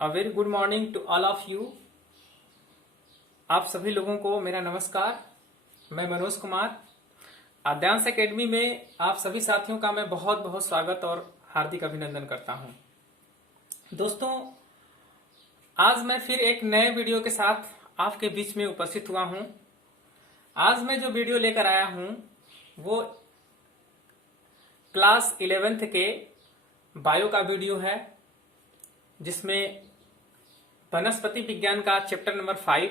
A very good morning to all of you. आप सभी लोगों को मेरा नमस्कार। मैं मनोज कुमार आद्यांश एकेडमी में आप सभी साथियों का मैं बहुत बहुत स्वागत और हार्दिक अभिनंदन करता हूं। दोस्तों, आज मैं फिर एक नए वीडियो के साथ आपके बीच में उपस्थित हुआ हूं। आज मैं जो वीडियो लेकर आया हूं वो क्लास 11th के बायो का वीडियो है, जिसमें वनस्पति विज्ञान का चैप्टर नंबर 5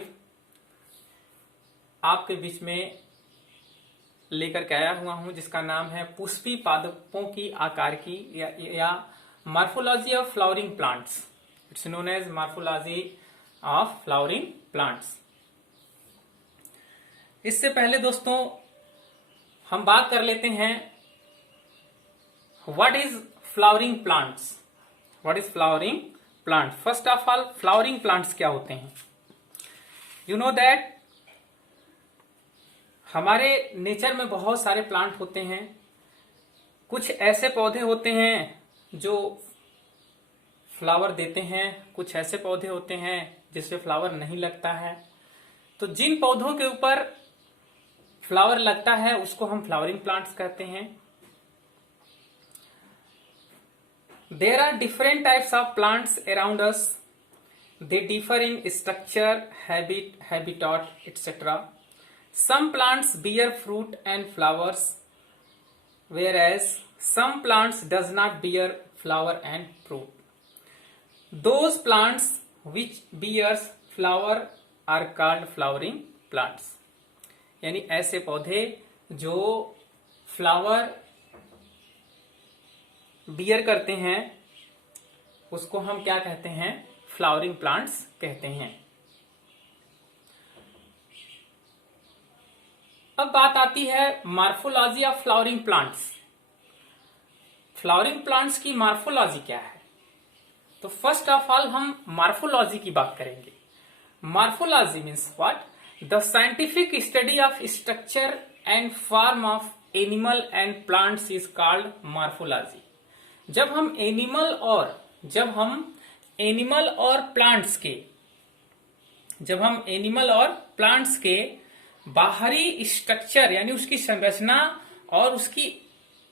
आपके बीच में लेकर के आया हुआ हूं, जिसका नाम है पुष्पी पादपों की आकार की या morphology of flowering plants. It's known as morphology of flowering plants. इससे पहले दोस्तों हम बात कर लेते हैं what is flowering plants. What is flowering plant? First of all, flowering plants क्या होते हैं? यू नो दैट हमारे नेचर में बहुत सारे प्लांट होते हैं। कुछ ऐसे पौधे होते हैं जो फ्लावर देते हैं, कुछ ऐसे पौधे होते हैं जिससे फ्लावर नहीं लगता है। तो जिन पौधों के ऊपर फ्लावर लगता है उसको हम फ्लावरिंग प्लांट्स कहते हैं। There are different types of plants around us. They differ in structure, habitat, etc. Some plants bear fruit and flowers, whereas some plants does not bear flower and fruit. Those plants which bears flower are called flowering plants. यानी ऐसे पौधे जो flower beer करते हैं उसको हम क्या कहते हैं? फ्लावरिंग प्लांट्स कहते हैं। अब बात आती है morphology of flowering plants. Flowering plants की मॉर्फोलॉजी क्या है? तो फर्स्ट ऑफ ऑल हम मॉर्फोलॉजी की बात करेंगे। Morphology means what? The scientific study of structure and form of animal and plants is called morphology. जब हम एनिमल और प्लांट्स के बाहरी स्ट्रक्चर यानी उसकी संरचना और उसकी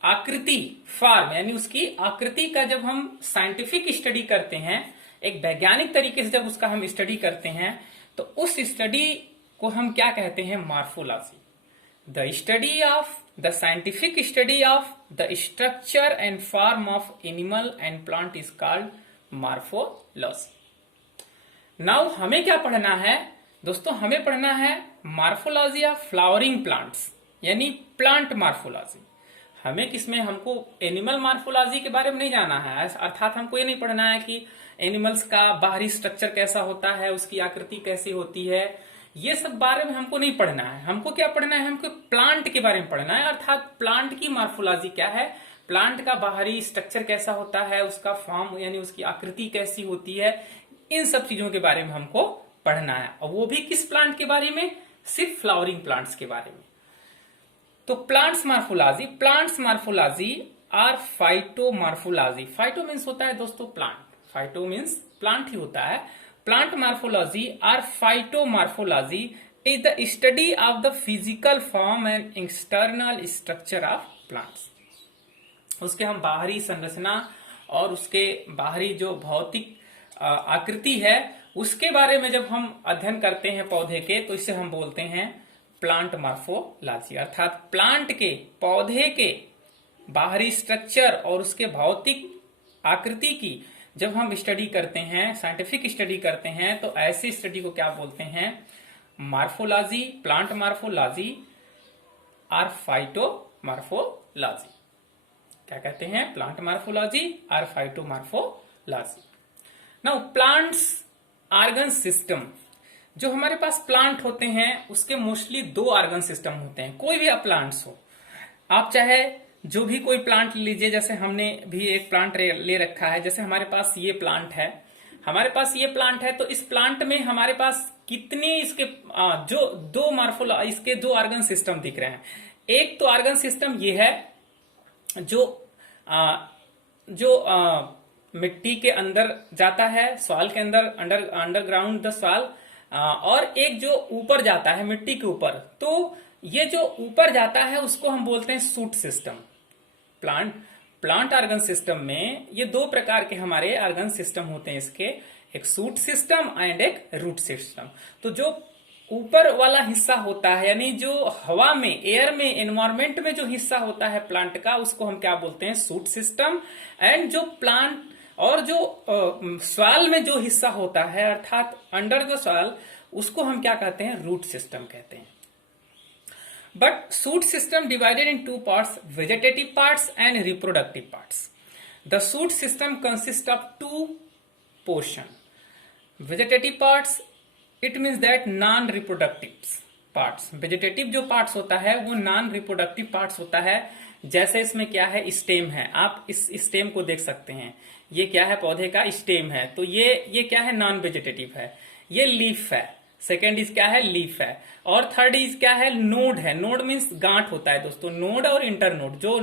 आकृति, फॉर्म यानी उसकी आकृति का जब हम साइंटिफिक स्टडी करते हैं, एक वैज्ञानिक तरीके से जब उसका हम स्टडी करते हैं, तो उस स्टडी को हम क्या कहते हैं? Morphology. The scientific study of the structure and form of animal and plant is called morphology. Now हमें क्या पढ़ना है दोस्तों? हमें पढ़ना है मॉर्फोलॉजी ऑफ फ्लावरिंग प्लांट्स यानी प्लांट मॉर्फोलॉजी। हमें किसमें? हमको एनिमल मॉर्फोलॉजी के बारे में नहीं जाना है, अर्थात हमको ये नहीं पढ़ना है कि एनिमल्स का बाहरी स्ट्रक्चर कैसा होता है, उसकी आकृति कैसी होती है, ये सब बारे में हमको नहीं पढ़ना है। हमको क्या पढ़ना है? हमको प्लांट के बारे में पढ़ना है, अर्थात प्लांट की मॉर्फोलॉजी क्या है, प्लांट का बाहरी स्ट्रक्चर कैसा होता है, उसका फॉर्म यानी उसकी आकृति कैसी होती है, इन सब चीजों के बारे में हमको पढ़ना है। और वो भी किस प्लांट के बारे में? सिर्फ फ्लावरिंग प्लांट्स के बारे में। तो plants morphology or phytomorphology. Phyto means होता है दोस्तों प्लांट, फाइटो मीन्स प्लांट ही होता है। Plant morphology or phytomorphology is the study of the physical form and external structure of plants. उसके हम बाहरी संरचना और उसके बाहरी जो भौतिक आकृति है उसके बारे में जब हम अध्ययन करते हैं पौधे के, तो इसे हम बोलते हैं प्लांट मॉर्फोलॉजी। अर्थात प्लांट के, पौधे के बाहरी स्ट्रक्चर और उसके भौतिक आकृति की जब हम स्टडी करते हैं, साइंटिफिक स्टडी करते हैं, तो ऐसी स्टडी को क्या बोलते हैं? मॉर्फोलॉजी, प्लांट मॉर्फोलॉजी और फाइटोमॉर्फोलॉजी। क्या कहते हैं? प्लांट मॉर्फोलॉजी और phytomorphology. Now plants organ system. जो हमारे पास प्लांट होते हैं उसके मोस्टली 2 ऑर्गन सिस्टम होते हैं। कोई भी प्लांट्स हो, आप चाहे जो भी कोई प्लांट लीजिए, जैसे हमने भी एक प्लांट ले रखा है, जैसे हमारे पास ये प्लांट है, तो इस प्लांट में हमारे पास कितने इसके इसके 2 ऑर्गन सिस्टम दिख रहे हैं। एक तो ऑर्गन सिस्टम ये है जो मिट्टी के अंदर जाता है, सॉइल के अंदर, अंडरग्राउंड द सॉइल, और एक जो ऊपर जाता है मिट्टी के ऊपर। तो ये जो ऊपर जाता है उसको हम बोलते हैं shoot system. Plant organ system में ये दो प्रकार के हमारे ऑर्गन सिस्टम होते हैं इसके, एक सूट सिस्टम एंड एक रूट सिस्टम। तो जो ऊपर वाला हिस्सा होता है, यानी जो हवा में, एयर में, एनवायरमेंट में जो हिस्सा होता है प्लांट का, उसको हम क्या बोलते हैं, सूट सिस्टम। एंड जो प्लांट और जो सॉइल में जो हिस्सा होता है अर्थात अंडर द सॉइल, उसको हम क्या कहते हैं, रूट सिस्टम कहते हैं। But shoot system divided in two parts, vegetative parts and reproductive parts. The shoot system consist of to portion, vegetative parts, it means that non reproductive parts. Vegetative जो parts होता है वो non reproductive parts होता है। जैसे इसमें क्या है, स्टेम है, आप इस स्टेम को देख सकते हैं, ये क्या है, पौधे का स्टेम है, तो ये क्या है, नॉन वेजिटेटिव है। ये लीफ है, सेकेंड इज क्या है, लीफ है, और थर्ड इज क्या है, नोड है। नोड मीन्स गांठ होता है दोस्तों, नोड और इंटरनोड, जो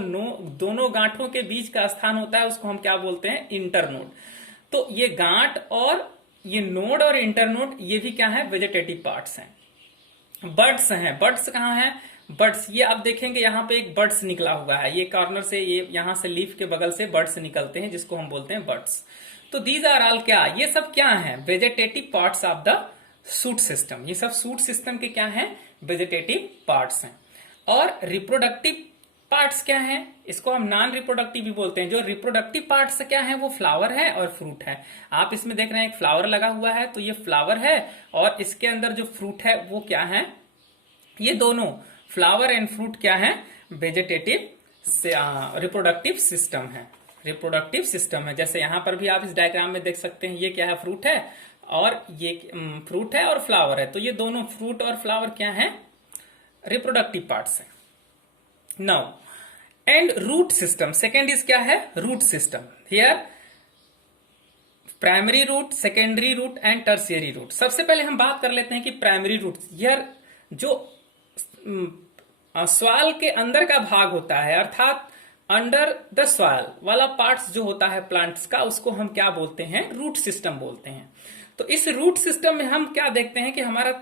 दोनों गांठों के बीच का स्थान होता है उसको हम क्या बोलते हैं, इंटरनोड। तो ये गांठ और ये नोड और इंटरनोड, ये भी क्या है, वेजिटेटिव पार्ट्स हैं। बड्स हैं, बड्स कहाँ हैं, बड्स ये आप देखेंगे यहाँ पे एक बड्स निकला हुआ है, ये कॉर्नर से, ये यहाँ से लीफ के बगल से बड्स निकलते हैं जिसको हम बोलते हैं बड्स। तो दीज आर ऑल क्या, ये सब क्या है, vegetative parts of the shoot system. ये सब सूट सिस्टम के क्या है, वेजिटेटिव पार्ट्स हैं। और रिप्रोडक्टिव पार्ट्स क्या हैं, इसको हम नॉन रिप्रोडक्टिव भी बोलते हैं। जो रिप्रोडक्टिव पार्ट्स क्या है, वो फ्लावर है और फ्रूट है। आप इसमें देख रहे हैं एक फ्लावर लगा हुआ है, तो ये फ्लावर है, और इसके अंदर जो फ्रूट है वो क्या है, ये दोनों फ्लावर एंड फ्रूट क्या है, वेजिटेटिव रिप्रोडक्टिव सिस्टम है, रिप्रोडक्टिव सिस्टम है। जैसे यहां पर भी आप इस डायग्राम में देख सकते हैं, ये क्या है, फ्रूट है, और ये फ्रूट है और फ्लावर है, तो ये दोनों फ्रूट और फ्लावर क्या है, रिप्रोडक्टिव पार्ट्स है। Now and root system, second is क्या है, root system. Here primary root, secondary root and tertiary root. सबसे पहले हम बात कर लेते हैं कि प्राइमरी रूट, हियर जो सॉइल के अंदर का भाग होता है अर्थात अंडर द सॉइल वाला पार्ट्स जो होता है प्लांट्स का, उसको हम क्या बोलते हैं, रूट सिस्टम बोलते हैं। तो इस रूट सिस्टम में हम क्या देखते हैं कि हमारा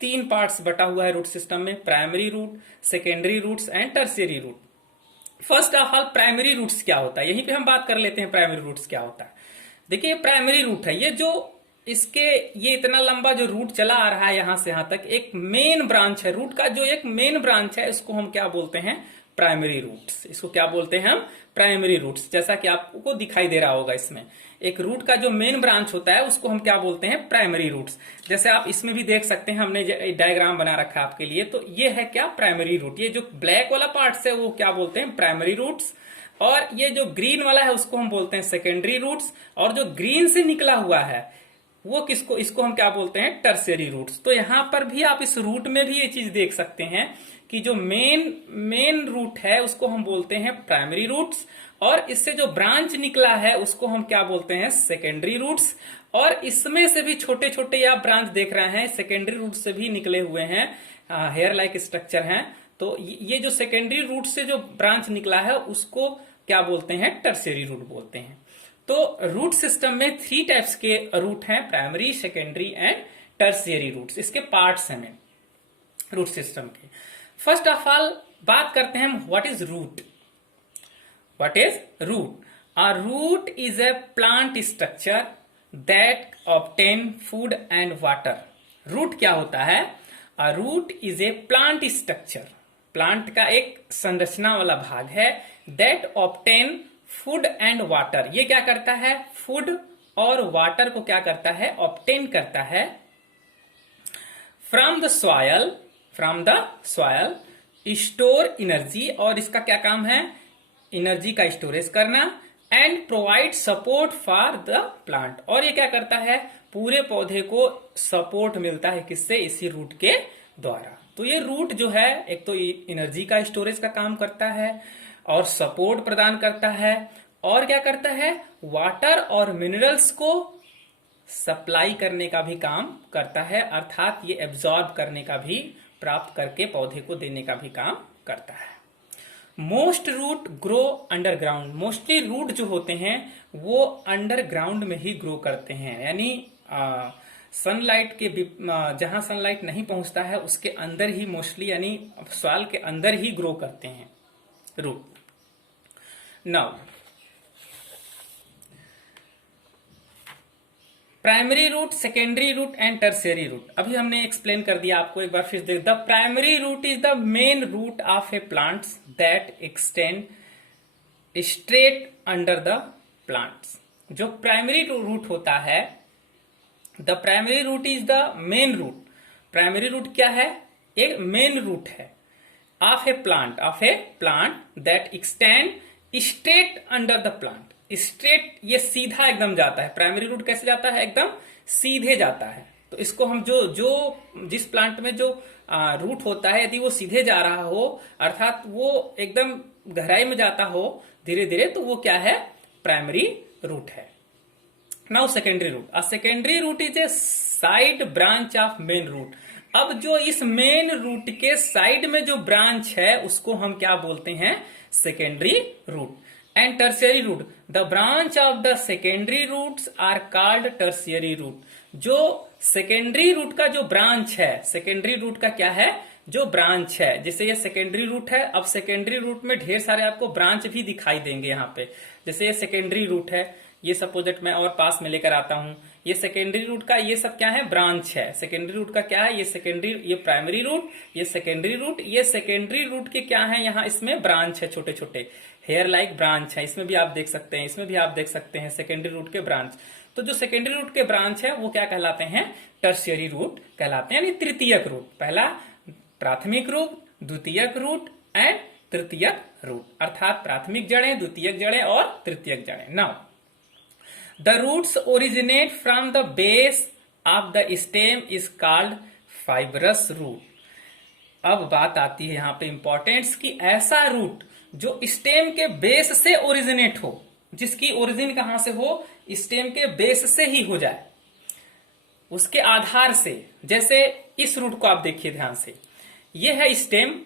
तीन पार्ट्स बटा हुआ है रूट सिस्टम में, primary root, secondary roots and tertiary root. First of all primary roots क्या होता है, यहीं पे हम बात कर लेते हैं प्राइमरी रूट्स क्या होता है। देखिए प्राइमरी रूट है, ये जो इसके ये इतना लंबा जो रूट चला आ रहा है यहां से यहां तक, एक मेन ब्रांच है, रूट का जो एक मेन ब्रांच है, इसको हम क्या बोलते हैं, प्राइमरी रूट्स। इसको क्या बोलते हैं हम, प्राइमरी रूट्स। जैसा कि आपको दिखाई दे रहा होगा इसमें, एक रूट का जो मेन ब्रांच होता है उसको हम क्या बोलते हैं, प्राइमरी रूट्स। जैसे आप इसमें भी देख सकते हैं, हमने डायग्राम बना रखा है आपके लिए, तो ये है क्या, प्राइमरी रूट। ये जो ब्लैक वाला पार्ट है वो क्या बोलते हैं, प्राइमरी रूट्स, और ये जो ग्रीन वाला है उसको हम बोलते हैं सेकेंडरी रूट्स, और जो ग्रीन से निकला हुआ है वो किसको, इसको हम क्या बोलते हैं, टर्शियरी रूट्स। तो यहां पर भी आप इस रूट में भी ये चीज देख सकते हैं कि जो मेन रूट है उसको हम बोलते हैं प्राइमरी रूट्स, और इससे जो ब्रांच निकला है उसको हम क्या बोलते हैं, सेकेंडरी रूट्स। और इसमें से भी छोटे छोटे आप ब्रांच देख रहे हैं, सेकेंडरी रूट से भी निकले हुए हैं, हेयर लाइक स्ट्रक्चर हैं। तो ये जो सेकेंडरी रूट से जो ब्रांच निकला है उसको क्या बोलते हैं, टर्शियरी रूट बोलते हैं। तो रूट सिस्टम में 3 टाइप्स के रूट हैं, primary, secondary and tertiary roots. इसके पार्ट्स हैं रूट सिस्टम के। फर्स्ट ऑफ ऑल बात करते हैं हम, what is root. What is root? A root is a plant structure that obtain food and water. Root क्या होता है? A root is a plant structure, plant का एक संरचना वाला भाग है, that obtain food and water. ये क्या करता है, फूड और वाटर को क्या करता है, ऑब्टेन करता है from the soil, store energy, और इसका क्या काम है, एनर्जी का स्टोरेज करना, and provide support for the plant. और ये क्या करता है, पूरे पौधे को सपोर्ट मिलता है, किससे, इसी रूट के द्वारा। तो ये रूट जो है एक तो एनर्जी का स्टोरेज का काम करता है और सपोर्ट प्रदान करता है, और क्या करता है, वाटर और मिनरल्स को सप्लाई करने का भी काम करता है, अर्थात ये एब्जॉर्ब करने का भी, प्राप्त करके पौधे को देने का भी काम करता है। Most root grow underground. Mostly root जो होते हैं वो अंडरग्राउंड में ही ग्रो करते हैं, यानी सनलाइट के जहां सनलाइट नहीं पहुंचता है उसके अंदर ही मोस्टली, यानी सॉइल के अंदर ही ग्रो करते हैं root. Now primary root, secondary root and tertiary root. अभी हमने एक्सप्लेन कर दिया आपको, एक बार फिर देख। The primary root is the main root of a plants that extend straight under the plants. जो प्राइमरी रूट होता है, the primary root is the main root. Primary root क्या है? एक मेन रूट है of a plant that extend straight under the plant. Straight, ये सीधा एकदम जाता है। प्राइमरी रूट कैसे जाता है? एकदम सीधे जाता है। तो इसको हम जिस प्लांट में जो रूट होता है, यदि वो सीधे जा रहा हो, अर्थात वो एकदम गहराई में जाता हो धीरे धीरे, तो वो क्या है? प्राइमरी रूट है। Now secondary root. A secondary root is a side branch of main root. अब जो इस मेन रूट के साइड में जो ब्रांच है उसको हम क्या बोलते हैं? Secondary root. And tertiary root, the branch of the secondary roots are called tertiary root. जो सेकेंडरी रूट का जो ब्रांच है, सेकेंडरी रूट का क्या है? जो ब्रांच है। जैसे ये सेकेंडरी रूट है, अब सेकेंडरी रूट में ढेर सारे आपको ब्रांच भी दिखाई देंगे यहाँ पे। जैसे ये सेकेंडरी रूट है, ये सपोजेट मैं और पास में लेकर आता हूं, ये सेकेंडरी रूट का ये सब क्या है? ब्रांच है। सेकेंडरी रूट का क्या है? ये सेकेंडरी, ये प्राइमरी रूट, ये सेकेंडरी रूट, ये सेकेंडरी रूट के क्या है? यहाँ इसमें ब्रांच है, छोटे छोटे हेयर लाइक ब्रांच है। इसमें भी आप देख सकते हैं, इसमें भी आप देख सकते हैं सेकेंडरी रूट के ब्रांच। तो जो सेकेंडरी रूट के ब्रांच है वो क्या कहलाते हैं? टर्शियरी रूट कहलाते हैं, यानी तृतीयक रूट। पहला प्राथमिक रूट, द्वितीयक रूट एंड तृतीयक रूट, अर्थात प्राथमिक जड़ें, द्वितीयक जड़ें और तृतीयक जड़ें। Now the roots originate from the base of the stem is called fibrous root। अब बात आती है यहाँ पे इंपॉर्टेंस की, ऐसा रूट जो स्टेम के बेस से ओरिजिनेट हो, जिसकी ओरिजिन कहां से हो? स्टेम के बेस से ही हो जाए, उसके आधार से। जैसे इस रूट को आप देखिए ध्यान से, ये है स्टेम,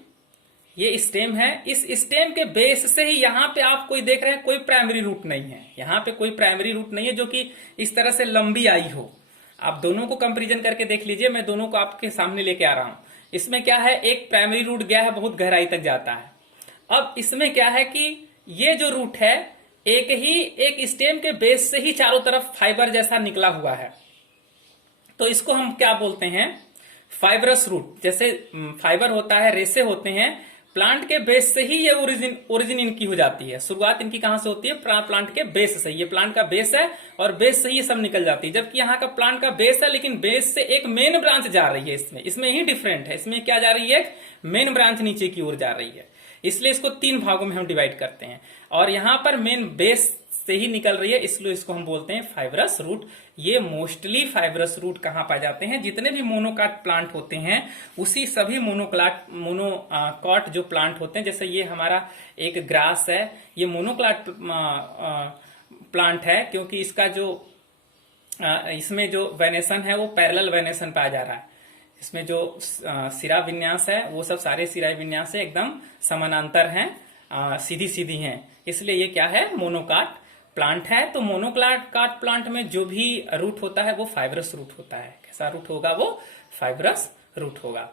ये स्टेम है। इस स्टेम के बेस से ही यहाँ पे आप कोई देख रहे हैं, कोई प्राइमरी रूट नहीं है। यहाँ पे कोई प्राइमरी रूट नहीं है जो कि इस तरह से लंबी आई हो। आप दोनों को कंपैरिजन करके देख लीजिए, मैं दोनों को आपके सामने लेके आ रहा हूं। इसमें क्या है? एक प्राइमरी रूट गया है, बहुत गहराई तक जाता है। अब इसमें क्या है कि ये जो रूट है, एक स्टेम के बेस से ही चारों तरफ फाइबर जैसा निकला हुआ है। तो इसको हम क्या बोलते हैं? Fibrous root. जैसे फाइबर होता है, रेसे होते हैं, प्लांट के बेस से ही ये ओरिजिन इनकी हो जाती है। शुरुआत इनकी कहां से होती है? प्लांट के बेस से। ये प्लांट का बेस है और बेस से ही सब निकल जाती है। जबकि यहाँ का प्लांट का बेस है, लेकिन बेस से एक मेन ब्रांच जा रही है। इसमें ही डिफरेंट है। इसमें क्या जा रही है? एक मेन ब्रांच नीचे की ओर जा रही है। इसलिए इसको 3 भागों में हम डिवाइड करते हैं, और यहां पर मेन बेस से ही निकल रही है, इसलिए इसको हम बोलते हैं फाइबरस रूट। ये मोस्टली फाइबरस रूट कहां पाए जाते हैं? जितने भी मोनोकॉट प्लांट होते हैं, उसी सभी मोनोकॉट जो प्लांट होते हैं, जैसे ये हमारा एक ग्रास है, ये मोनोकॉट प्लांट है, क्योंकि इसका जो इसमें जो वेनेसन है वो पैरेलल वेनेसन पाया जा रहा है। इसमें जो सिरा विन्यास है वो सब सारे सिरा विन्यास से एकदम समानांतर हैं, सीधी सीधी हैं। इसलिए ये क्या है? मोनोकॉट प्लांट है। तो मोनोकॉट प्लांट में जो भी रूट होता है वो फाइबरस रूट होता है। कैसा रूट होगा? वो फाइबरस रूट होगा।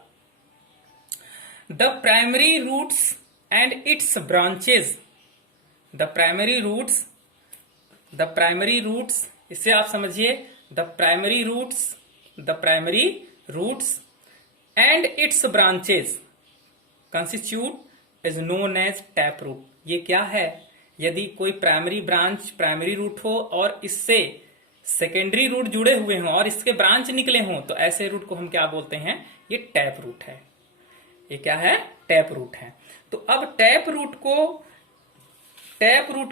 The primary roots and its branches. The primary roots, इससे आप समझिए, the primary roots and its branches constitute is known as tap root. ये क्या है? यदि कोई प्राइमरी रूट हो और इससे सेकेंडरी रूट जुड़े हुए हों और इसके ब्रांच निकले हों, तो ऐसे रूट को हम क्या बोलते हैं? ये टैप रूट है। ये क्या है? टैप रूट है। तो अब टैप रूट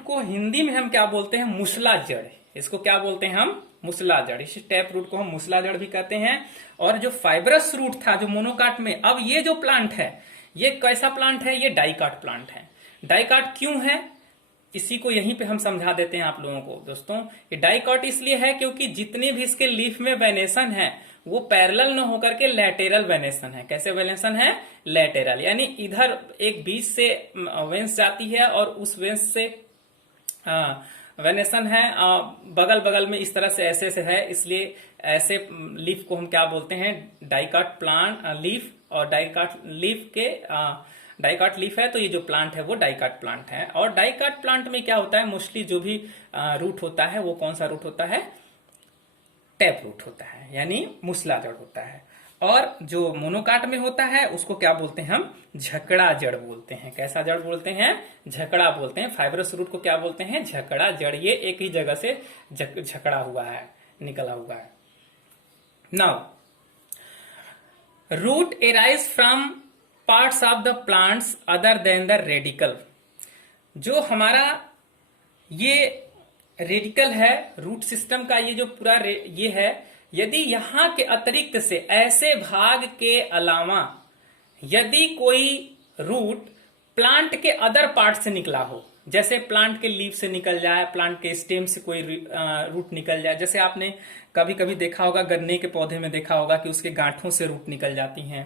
को हिंदी में हम क्या बोलते हैं? मूसला जड़। इसको क्या बोलते हैं हम? मूसला जड़। इस टैप रूट को हम मूसला जड़ भी कहते हैं। और जो फाइबरस रूट था जो मोनोकॉट में, अब ये जो प्लांट है, ये कैसा प्लांट है? ये डाइकॉट प्लांट है। डाइकॉट क्यों है? इसी को यहीं पे हम समझा देते हैं आप लोगों को। दोस्तों, ये डाइकॉट इसलिए है क्योंकि जितने भी इसके लीफ में वेनेसन है वो पैरेलल न होकर के लैटेरल वेनेसन है। कैसे वेनेसन है? लैटेरल, यानी इधर एक बीच से वेंस जाती है और उस वेंस से वेनेसन है, बगल बगल में इस तरह से ऐसे ऐसे है, इसलिए ऐसे लीफ को हम क्या बोलते हैं, डाइकाट प्लांट लीफ। और डाइकाट लीफ के डाइकाट लीफ है, तो ये जो प्लांट है वो डाइकाट प्लांट है। और डाइकाट प्लांट में क्या होता है, मोस्टली जो भी रूट होता है वो कौन सा रूट होता है, टैप रूट होता है, यानी मूसला जड़ होता है। और जो मोनोकाट में होता है उसको क्या बोलते हैं हम, झकड़ा जड़ बोलते हैं। कैसा जड़ बोलते हैं, झकड़ा बोलते हैं। फाइब्रस रूट को क्या बोलते हैं, झकड़ा जड़। ये एक ही जगह से झकड़ा हुआ है, निकला हुआ है। Now root arise from parts of the plants other than the radical. जो हमारा ये रेडिकल है रूट सिस्टम का, ये जो पूरा ये है, यदि यहां के अतिरिक्त से ऐसे भाग के अलावा यदि कोई रूट प्लांट के अदर पार्ट से निकला हो, जैसे प्लांट के लीफ से निकल जाए, प्लांट के स्टेम से कोई रूट निकल जाए। जैसे आपने कभी कभी देखा होगा, गन्ने के पौधे में देखा होगा कि उसके गांठों से रूट निकल जाती हैं।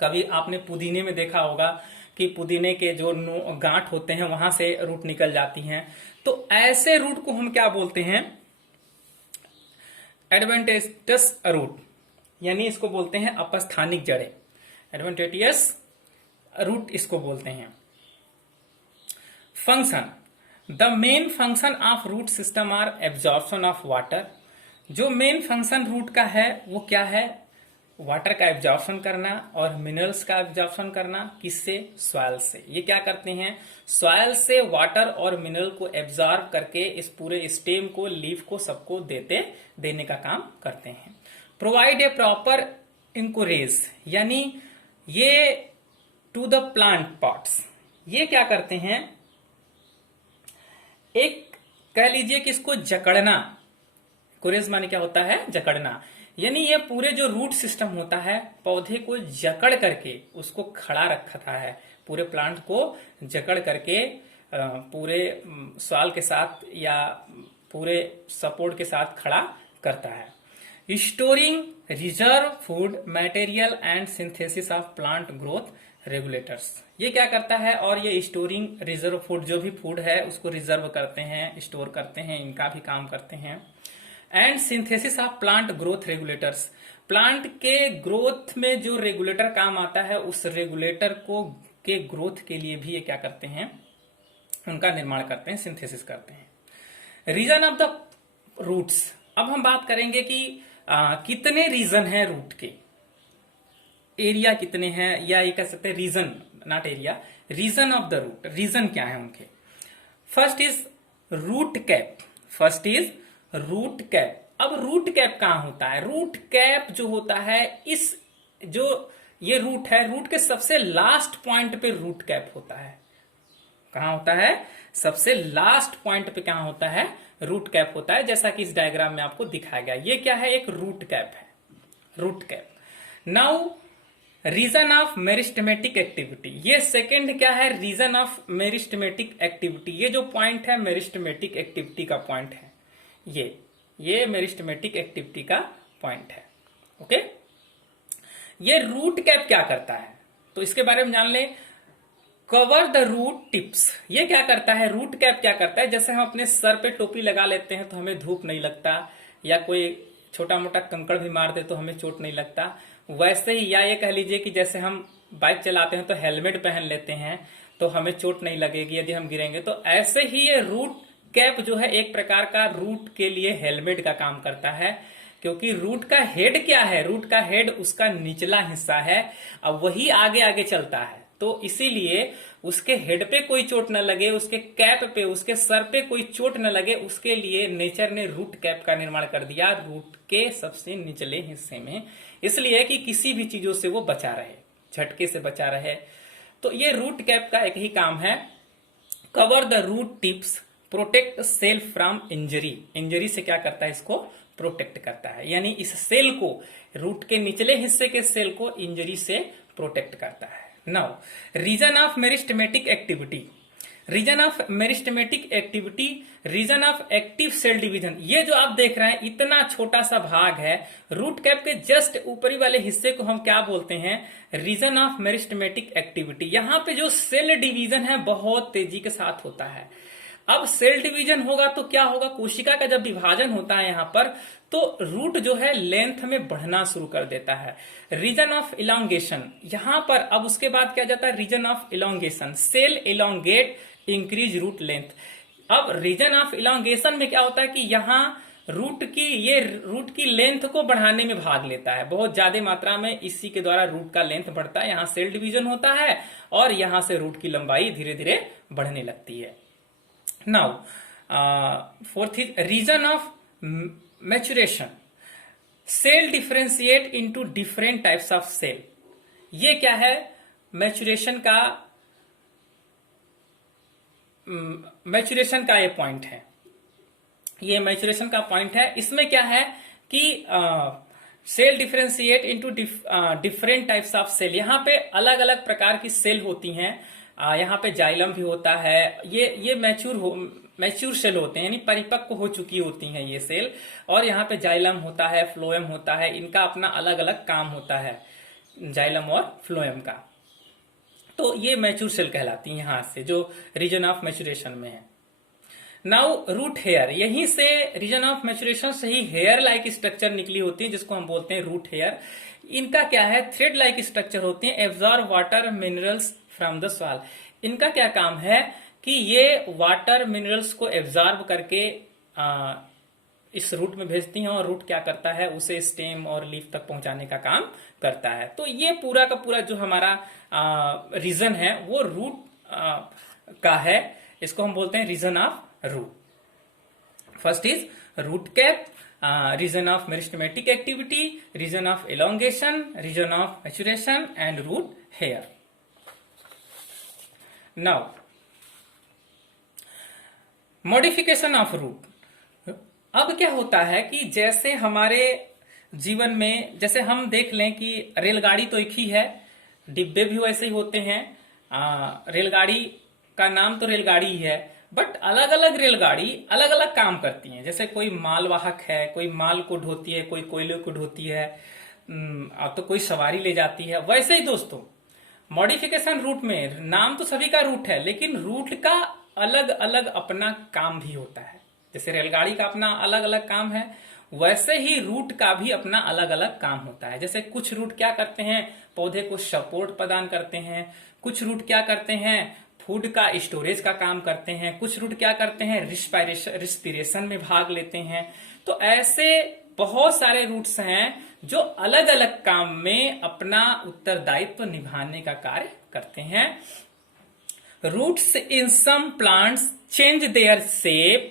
कभी आपने पुदीने में देखा होगा कि पुदीने के जो गांठ होते हैं वहां से रूट निकल जाती हैं। तो ऐसे रूट को हम क्या बोलते हैं, एडवेंटेजियस रूट, यानी इसको बोलते हैं अपस्थानिक जड़ें। एडवेंटेजियस रूट इसको बोलते हैं। Function, the main function of root system are absorption of water. जो मेन फंक्शन रूट का है वो क्या है, वाटर का एब्जॉर्प्शन करना और मिनरल्स का एब्जॉर्प्शन करना। किससे, सॉइल से। ये क्या करते हैं, सॉइल से वाटर और मिनरल को एब्जॉर्ब करके इस पूरे स्टेम को, लीफ को, सबको देने का काम करते हैं। प्रोवाइड ए प्रॉपर इंकोरेज, यानी ये टू द प्लांट पार्ट्स, ये क्या करते हैं, एक कह लीजिए कि इसको जकड़ना। कोरेज माने क्या होता है, जकड़ना। यानी ये पूरे जो रूट सिस्टम होता है, पौधे को जकड़ करके उसको खड़ा रखता है, पूरे प्लांट को जकड़ करके पूरे सॉइल के साथ या पूरे सपोर्ट के साथ खड़ा करता है। Storing reserve food material and synthesis of plant growth regulators, ये क्या करता है, और ये स्टोरिंग रिजर्व फूड, जो भी फूड है उसको रिजर्व करते हैं, स्टोर करते हैं, इनका भी काम करते हैं। And synthesis of plant growth regulators, plant के ग्रोथ में जो रेगुलेटर काम आता है, उस रेगुलेटर को के ग्रोथ के लिए भी ये क्या करते हैं, उनका निर्माण करते हैं, सिंथेसिस करते हैं। रीजन ऑफ द रूट्स, अब हम बात करेंगे कि कितने रीजन हैं रूट के, एरिया कितने हैं, या ये कह सकते हैं region, not area, region of the root, region क्या है उनके। First is root cap, first is root cap. अब रूट कैप कहां होता है, रूट कैप जो होता है, इस जो ये रूट है, रूट के सबसे लास्ट पॉइंट पे रूट कैप होता है। कहां होता है, सबसे लास्ट पॉइंट पे कहां होता है, रूट कैप होता है, जैसा कि इस डायग्राम में आपको दिखाया गया। ये क्या है, एक रूट कैप है, root cap. Now region of meristematic activity, ये सेकंड क्या है, रीजन ऑफ मेरिस्टेमेटिक एक्टिविटी। ये जो पॉइंट है मेरिस्टेमेटिक एक्टिविटी का पॉइंट है, ये मेरिस्टेमेटिक एक्टिविटी का पॉइंट है। ओके, ये रूट कैप क्या करता है, तो इसके बारे में जान ले। कवर द रूट टिप्स, ये क्या करता है, रूट कैप क्या करता है, जैसे हम अपने सर पे टोपी लगा लेते हैं तो हमें धूप नहीं लगता, या कोई छोटा मोटा कंकड़ भी मार दे तो हमें चोट नहीं लगता, वैसे ही, या ये कह लीजिए कि जैसे हम बाइक चलाते हैं तो हेलमेट पहन लेते हैं तो हमें चोट नहीं लगेगी यदि हम गिरेंगे, तो ऐसे ही ये रूट कैप जो है एक प्रकार का रूट के लिए हेलमेट का काम करता है। क्योंकि रूट का हेड क्या है, रूट का हेड उसका निचला हिस्सा है, अब वही आगे आगे चलता है, तो इसीलिए उसके हेड पे कोई चोट न लगे, उसके कैप पे, उसके सर पे कोई चोट न लगे, उसके लिए नेचर ने रूट कैप का निर्माण कर दिया रूट के सबसे निचले हिस्से में, इसलिए कि किसी भी चीजों से वो बचा रहे, झटके से बचा रहे। तो ये रूट कैप का एक ही काम है, cover the root tips, protect cell from injury. Injury से क्या करता है, इसको प्रोटेक्ट करता है, यानी इस सेल को, रूट के निचले हिस्से के सेल को इंजरी से प्रोटेक्ट करता है। Now region of meristematic activity, region of meristematic activity, region of active cell division. ये जो आप देख रहे हैं इतना छोटा सा भाग है, रूट कैप के जस्ट ऊपरी वाले हिस्से को हम क्या बोलते हैं, रीजन ऑफ मेरिस्टेमेटिक एक्टिविटी। यहां पे जो सेल डिवीजन है बहुत तेजी के साथ होता है, अब सेल डिवीजन होगा तो क्या होगा, कोशिका का जब विभाजन होता है यहां पर, तो रूट जो है लेंथ में बढ़ना शुरू कर देता है। रीजन ऑफ इलोंगेशन, यहां पर अब उसके बाद क्या जाता है, region of elongation, cell elongate increase root length. अब रीजन ऑफ इलोंगेशन में क्या होता है कि यहाँ रूट की लेंथ को बढ़ाने में भाग लेता है बहुत ज्यादा मात्रा में, इसी के द्वारा रूट का लेंथ बढ़ता है। यहाँ सेल डिवीजन होता है और यहां से रूट की लंबाई धीरे धीरे बढ़ने लगती है। Now fourth is region of maturation, cell differentiate into different types of cell. ये क्या है, मैच्योरेशन का ये पॉइंट है, ये मैच्योरेशन का पॉइंट है। इसमें क्या है कि cell differentiate into different types of cell, यहाँ पे अलग अलग प्रकार की सेल होती हैं। यहाँ पे जाइलम भी होता है, ये मैच्योर सेल होते हैं, यानी परिपक्व हो चुकी होती हैं ये सेल। और यहाँ पे जाइलम होता है, फ्लोएम होता है, इनका अपना अलग अलग काम होता है, जाइलम और फ्लोएम का। तो ये मैच्योर सेल कहलाती है यहां से, जो रीजन ऑफ मैच्योरेशन में है। नाउ रूट हेयर, यहीं से रीजन ऑफ मैच्योरेशन से ही हेयर लाइक स्ट्रक्चर निकली होती है, जिसको हम बोलते हैं रूट हेयर। इनका क्या है, थ्रेड लाइक स्ट्रक्चर होते हैं, absorb water minerals from the soil. इनका क्या काम है कि ये वाटर मिनरल्स को एब्जॉर्ब करके इस रूट में भेजती हैं, और रूट क्या करता है, उसे स्टेम और लीफ तक पहुंचाने का काम करता है। तो ये पूरा का पूरा जो हमारा रीजन है वो रूट का है, इसको हम बोलते हैं region of root. First is root cap, region of meristematic activity, region of elongation, region of maturation and root hair. Now modification of root. अब क्या होता है कि जैसे हमारे जीवन में, जैसे हम देख लें कि रेलगाड़ी तो एक ही है, डिब्बे भी वैसे ही होते हैं। रेलगाड़ी का नाम तो रेलगाड़ी ही है, बट अलग अलग रेलगाड़ी अलग अलग काम करती हैं। जैसे कोई मालवाहक है, कोई माल को ढोती है, कोई कोयले को ढोती है, अब तो कोई सवारी ले जाती है। वैसे ही दोस्तों मॉडिफिकेशन रूट में, नाम तो सभी का रूट है, लेकिन रूट का अलग अलग अपना काम भी होता है। जैसे रेलगाड़ी का अपना अलग अलग काम है, वैसे ही रूट का भी अपना अलग अलग काम होता है। जैसे कुछ रूट क्या करते हैं, पौधे को सपोर्ट प्रदान करते हैं। कुछ रूट क्या करते हैं, फूड का स्टोरेज का काम करते हैं। कुछ रूट क्या करते हैं, रिस्पिरेशन में भाग लेते हैं। तो ऐसे बहुत सारे रूट्स हैं जो अलग अलग काम में अपना उत्तरदायित्व निभाने का कार्य करते हैं। Roots in some plants change their shape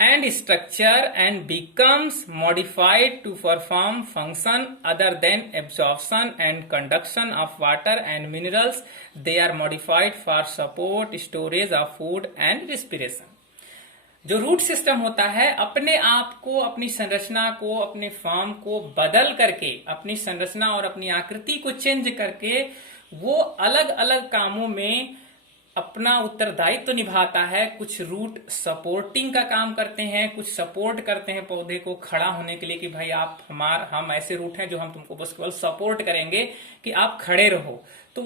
and structure and becomes modified to perform function other than absorption and conduction of water and minerals. They are modified for support, storage of food and respiration. जो root system होता है अपने आप को, अपनी संरचना को, अपने फॉर्म को बदल करके, अपनी संरचना और अपनी आकृति को चेंज करके वो अलग अलग कामों में अपना उत्तरदायित्व तो निभाता है। कुछ रूट सपोर्टिंग का काम करते हैं, कुछ सपोर्ट करते हैं पौधे को खड़ा होने के लिए कि भाई हम ऐसे रूट हैं जो हम तुमको बस केवल सपोर्ट करेंगे कि आप खड़े रहो। तो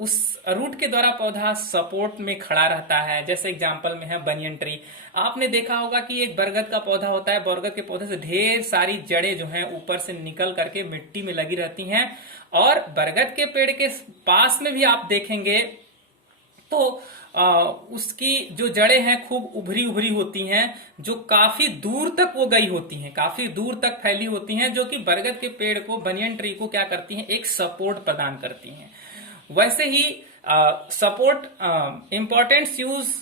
उस रूट के द्वारा पौधा सपोर्ट में खड़ा रहता है। जैसे एग्जांपल में है बनियन ट्री। आपने देखा होगा कि एक बरगद का पौधा होता है, बरगद के पौधे से ढेर सारी जड़ें जो हैं ऊपर से निकल करके मिट्टी में लगी रहती हैं, और बरगद के पेड़ के पास में भी आप देखेंगे तो उसकी जो जड़ें हैं खूब उभरी उभरी होती हैं, जो काफी दूर तक वो गई होती हैं, काफी दूर तक फैली होती हैं, जो कि बरगद के पेड़ को, बनियन ट्री को क्या करती हैं, एक सपोर्ट प्रदान करती हैं। वैसे ही support important use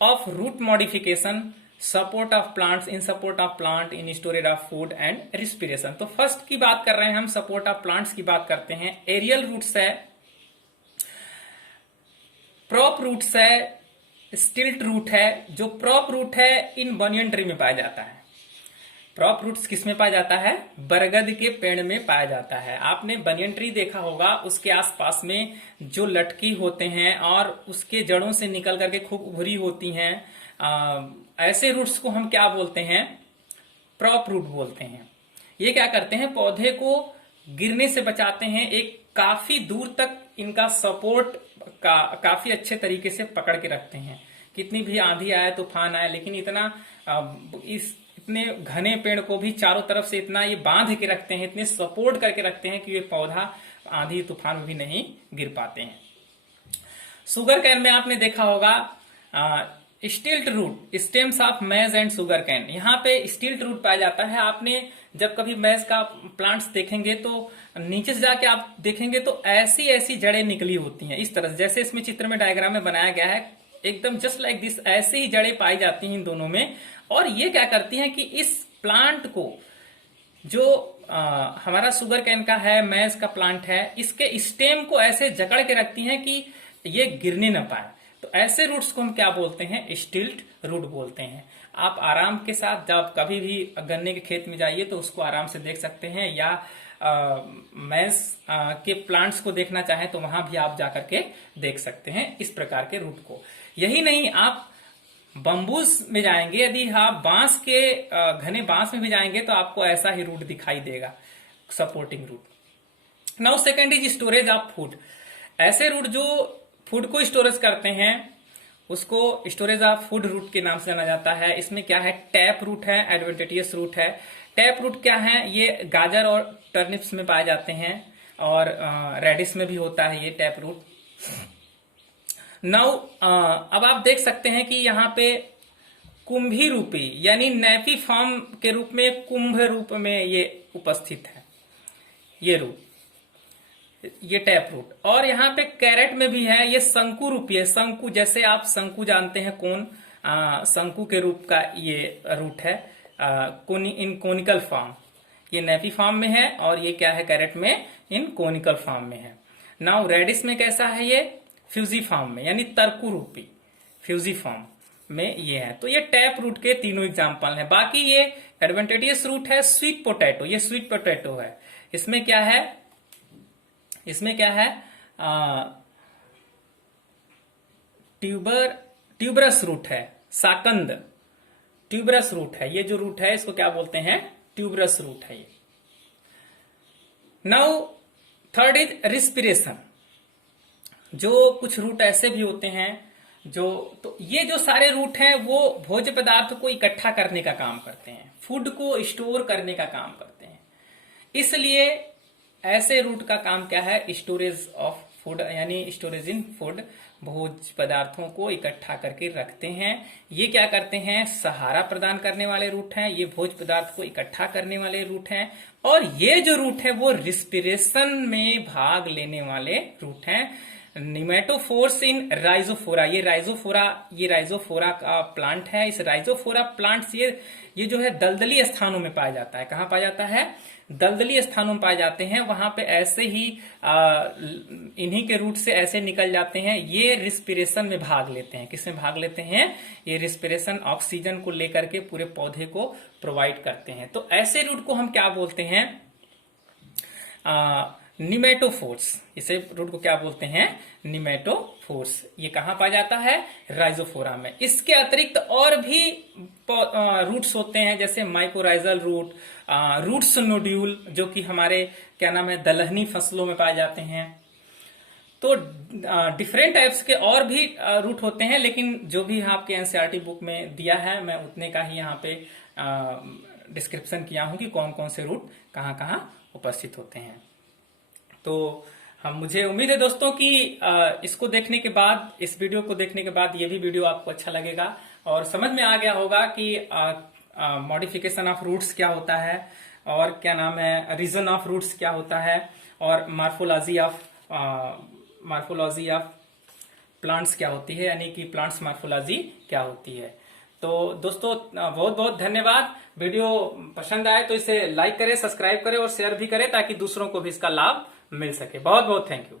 of root modification, support of plants, in support of plant, in storage of food and respiration. तो फर्स्ट की बात कर रहे हैं हम, सपोर्ट ऑफ प्लांट्स की बात करते हैं। एरियल रूट्स है, प्रॉप रूट्स है, स्टिल्ट रूट है। जो प्रॉप रूट है इन बनियन ट्री में पाया जाता है। प्रॉप रूट्स किस में पाया जाता है, बरगद के पेड़ में पाया जाता है। आपने बनियन ट्री देखा होगा, उसके आसपास में जो लटकी होते हैं और उसके जड़ों से निकल करके खूब उभरी होती हैं, ऐसे रूट्स को हम क्या बोलते हैं, प्रॉप रूट बोलते हैं। ये क्या करते हैं, पौधे को गिरने से बचाते हैं, एक काफी दूर तक इनका सपोर्ट काफी अच्छे तरीके से पकड़ के रखते हैं। कितनी भी आंधी आए तूफान आए, लेकिन इतने घने पेड़ को भी चारों तरफ से इतना ये बांध के रखते हैं, इतने सपोर्ट करके रखते हैं कि ये पौधा आंधी तूफान में भी नहीं गिर पाते हैं। शुगर कैन में आपने देखा होगा stilt root, stems of maize and sugar cane. यहाँ पे स्टिल्ट रूट पाया जाता है। आपने जब कभी मेज का प्लांट्स देखेंगे तो नीचे से जाके आप देखेंगे तो ऐसी ऐसी जड़ें निकली होती हैं, इस तरह से जैसे इसमें चित्र में डायग्राम में बनाया गया है, एकदम जस्ट लाइक दिस, ऐसी ही जड़ें पाई जाती हैं इन दोनों में। और ये क्या करती हैं कि इस प्लांट को, जो हमारा शुगर कैन का है, मेज का प्लांट है, इसके स्टेम को ऐसे जकड़ के रखती हैं कि ये गिरने न पाए। तो ऐसे रूट्स को हम क्या बोलते हैं? स्टिल्ट रूट बोलते हैं। आप आराम के साथ जब कभी भी गन्ने के खेत में जाइए तो उसको आराम से देख सकते हैं, या मेज के प्लांट्स को देखना चाहें तो वहां भी आप जाकर के देख सकते हैं इस प्रकार के रूट को। यही नहीं, आप बम्बूस में जाएंगे, यदि आप बांस के घने बांस में भी जाएंगे तो आपको ऐसा ही रूट दिखाई देगा, supporting root. Now second is storage of food. ऐसे रूट जो फूड को स्टोरेज करते हैं उसको स्टोरेज ऑफ फूड रूट के नाम से जाना जाता है। इसमें क्या है? टैप रूट है, एडवेंटिशियस रूट है। टैप रूट क्या है? ये गाजर और टर्निप्स में पाए जाते हैं, और रेडिश में भी होता है ये टैप रूट। नाउ अब आप देख सकते हैं कि यहाँ पे कुंभी रूपी यानी नैफी फॉर्म के रूप में, कुंभ रूप में ये उपस्थित है, ये रूट, ये टैप रूट। और यहाँ पे कैरेट में भी है, ये शंकु रूपी है। शंकु, जैसे आप शंकु जानते हैं, कौन, शंकु के रूप का ये रूट है, इन कोनिकल फॉर्म। ये नैफी फॉर्म में है, और ये क्या है? कैरेट में इन कोनिकल फॉर्म में है। नाउ रेडिश में कैसा है? ये फ्यूजी फॉर्म में, यानी तरकु रूपी फ्यूजी फॉर्म में ये है। तो ये टैप रूट के तीनों एग्जाम्पल हैं। बाकी ये एडवेंटिशियस रूट है स्वीट पोटैटो, ये स्वीट पोटैटो है। इसमें क्या है? इसमें क्या है? ट्यूबरस रूट है, साकंद ट्यूबरस रूट है। ये जो रूट है इसको क्या बोलते हैं? ट्यूबरस रूट है ये। Now third is respiration. जो कुछ रूट ऐसे भी होते हैं जो, तो ये जो सारे रूट हैं वो भोज्य पदार्थ को इकट्ठा करने का काम करते हैं, फूड को स्टोर करने का काम करते हैं। इसलिए ऐसे रूट का काम क्या है? स्टोरेज ऑफ फूड, यानी स्टोरेज इन फूड, भोज्य पदार्थों को इकट्ठा करके रखते हैं। ये क्या करते हैं? सहारा प्रदान करने वाले रूट हैं, ये भोज्य पदार्थ को इकट्ठा करने वाले रूट हैं। और ये जो रूट है वो रिस्पिरेशन में भाग लेने वाले रूट हैं। निमेटोफोर्स इन राइजोफोरा, ये राइजोफोरा का प्लांट है। इस राइजोफोरा प्लांट्स ये जो है दलदली स्थानों में पाया जाता है। कहाँ पाया जाता है? दलदली स्थानों में पाए जाते हैं। वहां पे ऐसे ही इन्हीं के रूट से ऐसे निकल जाते हैं। ये रिस्पिरेशन में भाग लेते हैं। किसमें भाग लेते हैं? ये रिस्पिरेशन, ऑक्सीजन को लेकर के पूरे पौधे को प्रोवाइड करते हैं। तो ऐसे रूट को हम क्या बोलते हैं? निमेटोफोर्स। इसे रूट को क्या बोलते हैं? निमेटोफोर्स। ये कहाँ पाया जाता है? राइजोफोरा में। इसके अतिरिक्त और भी रूट्स होते हैं, जैसे माइकोराइजल रूट, रूट्स नोड्यूल, जो कि हमारे क्या नाम है, दलहनी फसलों में पाए जाते हैं। तो डिफरेंट टाइप्स के और भी रूट होते हैं, लेकिन जो भी आपके एनसीईआरटी बुक में दिया है मैं उतने का ही यहाँ पे डिस्क्रिप्शन किया हूं कि कौन कौन से रूट कहाँ कहाँ उपस्थित होते हैं। तो मुझे उम्मीद है दोस्तों कि इसको देखने के बाद, इस वीडियो को देखने के बाद ये भी वीडियो आपको अच्छा लगेगा और समझ में आ गया होगा कि मॉडिफिकेशन ऑफ रूट्स क्या होता है, और क्या नाम है, रीजन ऑफ रूट्स क्या होता है, और मार्फोलॉजी ऑफ प्लांट्स क्या होती है, यानी कि प्लांट्स मार्फोलॉजी क्या होती है। तो दोस्तों बहुत बहुत धन्यवाद। वीडियो पसंद आए तो इसे लाइक करें, सब्सक्राइब करें और शेयर भी करें, ताकि दूसरों को भी इसका लाभ मिल सके। बहुत बहुत थैंक यू।